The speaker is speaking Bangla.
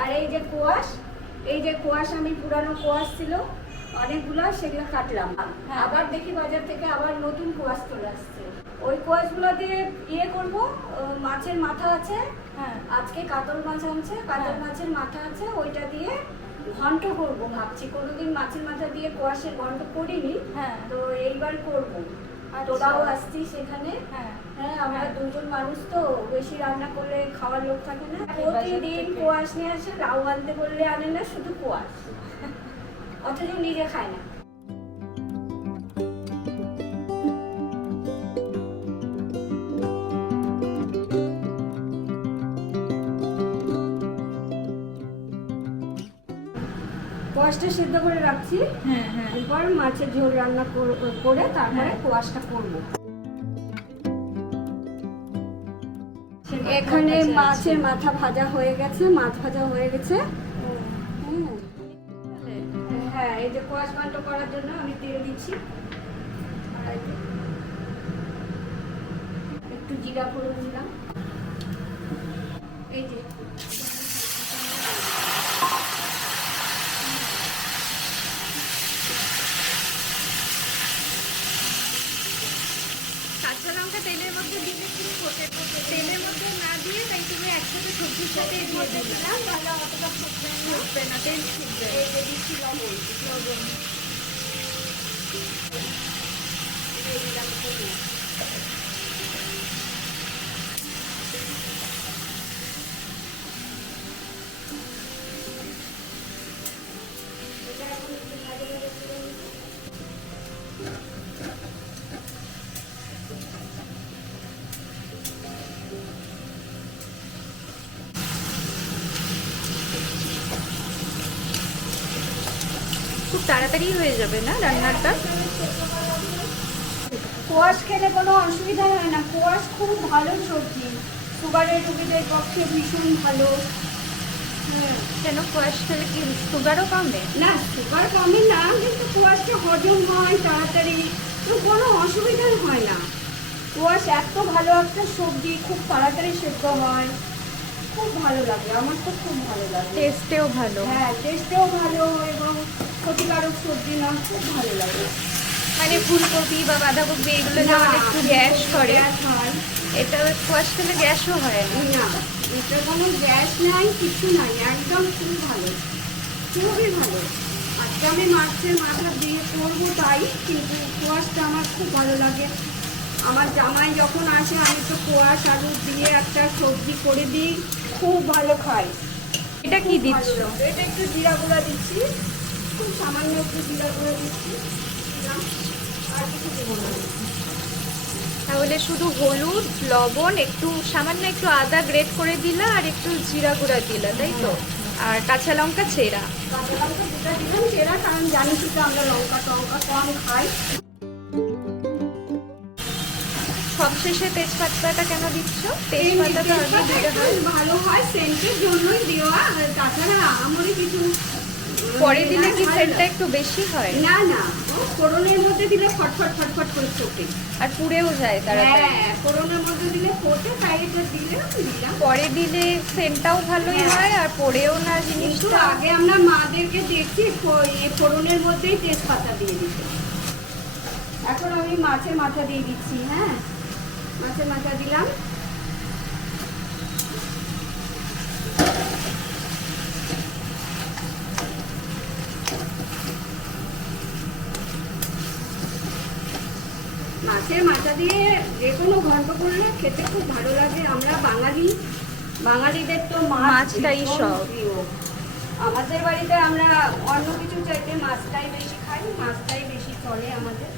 আর এই যে কোয়াশ আমি পুরানো কোয়াশ ছিল অনেকগুলো, সেগুলো কাটলাম। আবার দেখি বাজার থেকে আবার নতুন কোয়াশ চলে আসছে। ওই কোয়াশগুলো দিয়ে ইয়ে করবো, মাছের মাথা আছে, আজকে কাতল মাছ আনছে, কাতল মাছের মাথা আছে, ওইটা দিয়ে ঘন্ট করবো ভাবছি। কোনোদিন মাছের মাথা দিয়ে কোয়াশের ঘন্ট করিনি, তো এইবার করবো। তোরাও আসছি সেখানে। হ্যাঁ, আমরা দুজন মানুষ তো, বেশি রান্না করলে খাওয়ার লোক থাকে না। প্রতিদিন কোয়াশ নিয়ে আসে, লাউ আনতে বললে আনে না, শুধু কোয়াশ, অথচ নিজে খায় না। কোয়াশটা সিদ্ধ করে রাখছি, এরপর মাছের ঝোল রান্না করে তারপরে কোয়াশটা করবো। এখানে মাছের মাথা ভাজা হয়ে গেছে, মাছ ভাজা হয়ে গেছে। হ্যাঁ, এই যে কোয়াশ ঘন্ট করার জন্য আমি তেল দিচ্ছি, একটু জিরা ফোড়ন দিলাম। এই যে কাঁচা লঙ্কা তেলের মধ্যে দিলে কি ফোটে? তেলের মধ্যে না দিয়ে তাই তুমি একসাথে সবজির সাথে দিয়ে দিলাম, তাহলে অতটা ফুটবে না, তেল ফুটবে। এই যে দিচ্ছি লবণ, খুব তাড়াতাড়ি হয়ে যাবে না রান্নাটা? কোয়াশ খেলে কোনো অসুবিধা হয় না, কোয়াশ খুব ভালো সবজি, সুগারের রোগীদের পক্ষে ভীষণ ভালো। কেন কোয়াশ খেলে কি সুগারও কমে? না, সুগার কমে না, কিন্তু কোয়াশটা হজম হয় তাড়াতাড়ি, তো কোনো অসুবিধাই হয় না। কোয়াশ এত ভালো একটা সবজি, খুব তাড়াতাড়ি সেদ্ধ হয়, খুব ভালো লাগে, আমার তো খুব ভালো লাগে। টেস্টেও ভালো। হ্যাঁ, টেস্টেও ভালো এবং ক্ষতিকারক সবজি না, খুব ভালো লাগে। মানে ফুলকপি বা বাঁধাকপি এগুলো যেমন একটু গ্যাস করে, হয়, এটা কোয়াশ খেলে গ্যাসও হয় না। না, এটা কোনো গ্যাস নাই, কিছু নাই, একদম খুব ভালো, খুবই ভালো। আজকে আমি মাছের মাথা দিয়ে করবো তাই, কিন্তু কোয়াশটা আমার খুব ভালো লাগে। আমার জামাই যখন আসে আমি তো কোয়াশ আলু দিয়ে একটা সবজি করে দিই, খুব ভালো খাই। এটা কি দিচ্ছ? এটা একটু জিরা গুঁড়া দিচ্ছি, খুব সামান্য একটু জিরা গুঁড়া দিচ্ছি, আর কিছু দেবো না। তাহলে শুধু হলুদ, লবণ, একটু সামান্য একটু আদা গ্রেট করে দিলা আর একটু জিরা গুঁড়া দিলা, তাই তো? আর কাঁচা লঙ্কা চেরা। কাঁচা লঙ্কা দুটা দিলাম চেরা, কারণ জানিস তো আমরা লঙ্কা কম খাই। সবশেষে তেজপাতাটা কেন দিচ্ছ? তেজপাতাটা আগে দিতে হয়, ভালো হয়, সেন্টের জন্যই দেওয়া, তাছাড়া আমরি কিছু পরে দিলে কি সেন্টটা একটু বেশি হয়? না না, ও ফোড়নের মধ্যে দিলে ফটফট ফটফট করে ফোটে, আর পুড়েও যায় তাড়াতাড়ি। হ্যাঁ, ফোড়নের মধ্যে দিলে ফোটে, তাই এটা দিলে দিলাম। পরে দিলে সেন্টটাও ভালোই হয় আর পড়েও না কিন্তু জিনিসটা। আগে আমরা মাদেরকে দেখছি ফোড়নের মধ্যেই তেজপাতা দিয়ে দিতে। এখন আমি মাছের মাথা দিয়ে দিচ্ছি। হ্যাঁ, মাছের মাথা দিলাম, মাছের মাথা দিয়ে যে কোনো ঘন্ট করলে খেতে খুব ভালো লাগে। আমরা বাঙালিদের তো মাছটাই সব প্রিয়। আমাদের বাড়িতে আমরা অন্য কিছু চাইতে মাছটাই বেশি খাই, মাছটাই বেশি চলে আমাদের।